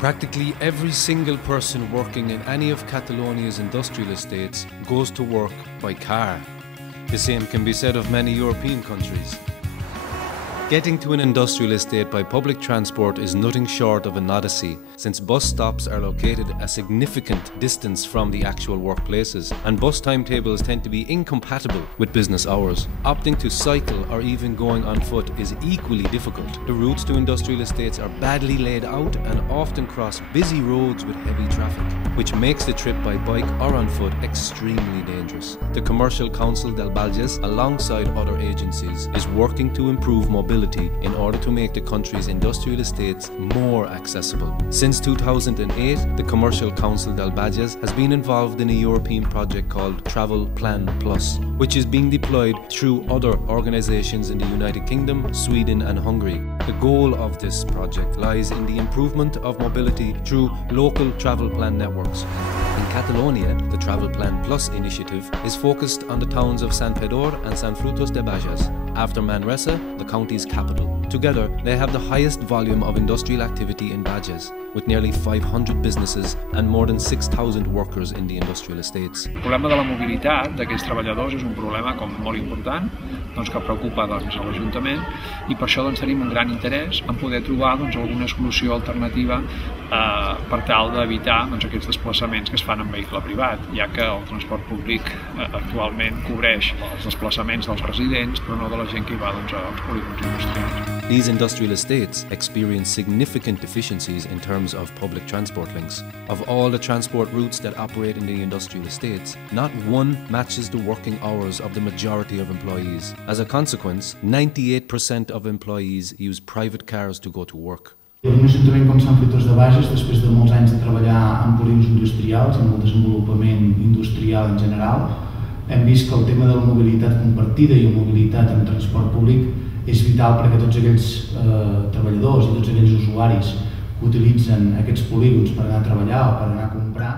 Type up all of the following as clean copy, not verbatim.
Practically every single person working in any of Catalonia's industrial estates goes to work by car. The same can be said of many European countries. Getting to an industrial estate by public transport is nothing short of an odyssey, since bus stops are located a significant distance from the actual workplaces, and bus timetables tend to be incompatible with business hours. Opting to cycle or even going on foot is equally difficult. The routes to industrial estates are badly laid out and often cross busy roads with heavy traffic, which makes the trip by bike or on foot extremely dangerous. The Commercial Council del Bages, alongside other agencies, is working to improve mobility in order to make the country's industrial estates more accessible. Since 2008, the Commercial Council del Bages has been involved in a European project called TravelPlanPlus, which is being deployed through other organizations in the United Kingdom, Sweden and Hungary. The goal of this project lies in the improvement of mobility through local travel plan networks. In Catalonia, the TravelPlanPlus initiative is focused on the towns of Sant Pedor and Sant Frutos de Bages, after Manresa, the county's capital. Together, they have the highest volume of industrial activity in Bages, with nearly 500 businesses and more than 6,000 workers in the industrial estates. El problema de la mobilitat d'aquests treballadors és un problema molt important, que preocupa a l'Ajuntament, i per això tenim un gran interès en poder trobar alguna solució alternativa per tal d'evitar aquests desplaçaments que es fan en vehicle privat, ja que el transport públic actualment cobreix els desplaçaments dels residents, però no de la gent que hi va als polígons industrials. These industrial estates experience significant deficiencies in terms of public transport links. Of all the transport routes that operate in the industrial estates, not one matches the working hours of the majority of employees. As a consequence, 98% of employees use private cars to go to work. Un ajuntament com Sant Frutos de Bages, després de molts anys de treballar en polígons industrials, en el desenvolupament industrial en general, hem vist que el tema de la mobilitat compartida i la mobilitat en transport públic és vital perquè tots aquells treballadors i tots aquells usuaris que utilitzen aquests polígons per anar a treballar o per anar a comprar.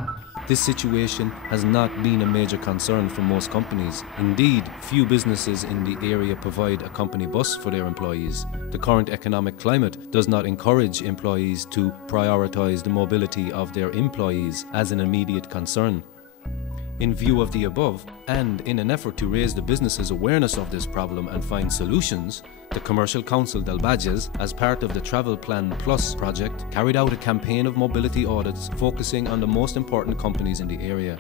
This situation has not been a major concern for most companies. Indeed, few businesses in the area provide a company bus for their employees. The current economic climate does not encourage employees to prioritise the mobility of their employees as an immediate concern. In view of the above, and in an effort to raise the business's awareness of this problem and find solutions, the Commercial Council del Bages, as part of the TravelPlanPlus project, carried out a campaign of mobility audits focusing on the most important companies in the area.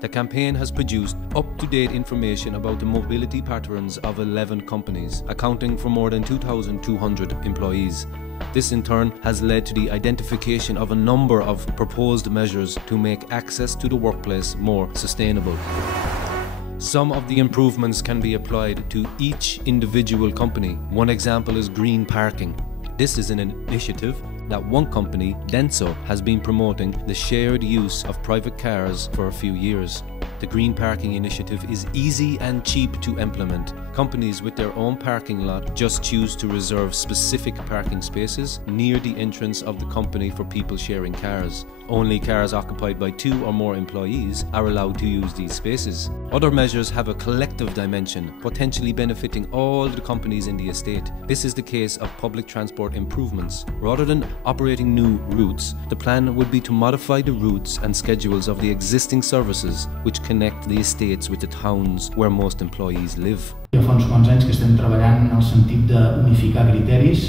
The campaign has produced up-to-date information about the mobility patterns of 11 companies, accounting for more than 2,200 employees. This in turn has led to the identification of a number of proposed measures to make access to the workplace more sustainable. Some of the improvements can be applied to each individual company. One example is green parking. This is an initiative that one company, Denso, has been promoting the shared use of private cars for a few years. The green parking initiative is easy and cheap to implement. Companies with their own parking lot just choose to reserve specific parking spaces near the entrance of the company for people sharing cars. Only cars occupied by 2 or more employees are allowed to use these spaces. Other measures have a collective dimension, potentially benefiting all the companies in the estate. This is the case of public transport improvements. Rather than operating new routes, the plan would be to modify the routes and schedules of the existing services which connect the estates with the towns where most employees live. Ja fa uns quants anys que estem treballant en el sentit d'unificar criteris,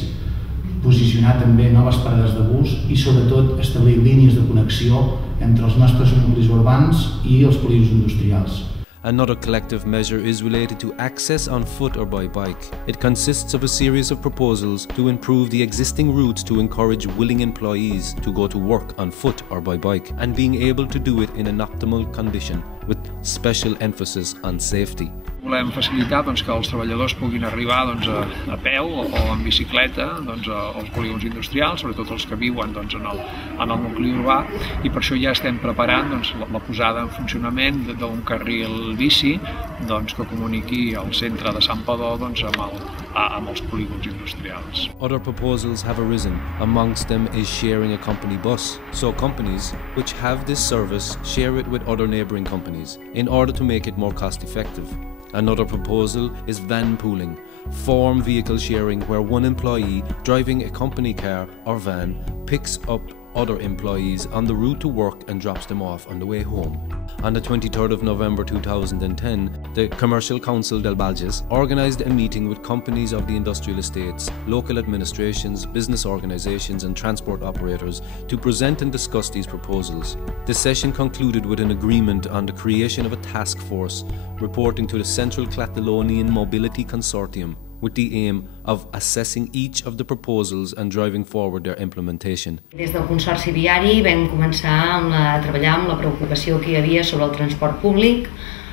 posicionar també noves parades de bus i sobretot establir línies de connexió entre els nostres nuclis urbans i els polígons industrials. Another collective measure is related to access on foot or by bike. It consists of a series of proposals to improve the existing routes to encourage willing employees to go to work on foot or by bike and being able to do it in an optimal condition, with special emphasis on safety. Volem facilitar que els treballadors puguin arribar a peu o en bicicleta als polígons industrials, sobretot els que viuen en el nucli urbà, i per això ja estem preparant la posada en funcionament d'un carril bici que comuniqui el centre de Sant Pedor amb els polígons industrials. Other proposals have arisen. Amongst them is sharing a company bus. So companies which have this service share it with other neighbouring companies in order to make it more cost effective. Another proposal is van pooling, form vehicle sharing where one employee driving a company car or van picks up other employees on the route to work and drops them off on the way home. On the 23rd of November 2010, the Commercial Council del Valles organised a meeting with companies of the industrial estates, local administrations, business organisations and transport operators to present and discuss these proposals. The session concluded with an agreement on the creation of a task force reporting to the Central Catalonian Mobility Consortium, with the aim of assessing each of the proposals and driving forward their implementation. Des del Consorci Viari vam començar a treballar amb la preocupació que hi havia sobre el transport públic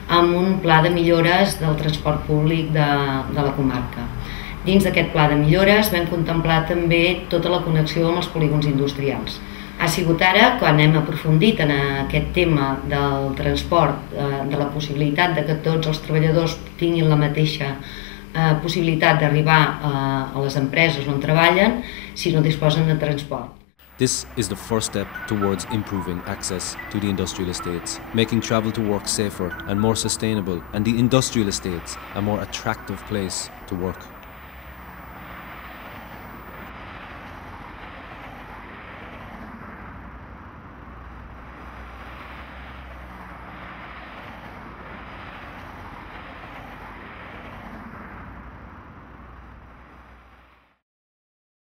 amb un pla de millores del transport públic de la comarca. Dins d'aquest pla de millores vam contemplar també tota la connexió amb els polígons industrials. Ha sigut ara, quan hem aprofundit en aquest tema del transport, de la possibilitat de que tots els treballadors tinguin la mateixa possibilitat d'arribar a les empreses on treballen si no disposen de transport. This is the first step towards improving access to the industrial estates, making travel to work safer and more sustainable, and the industrial estates a more attractive place to work.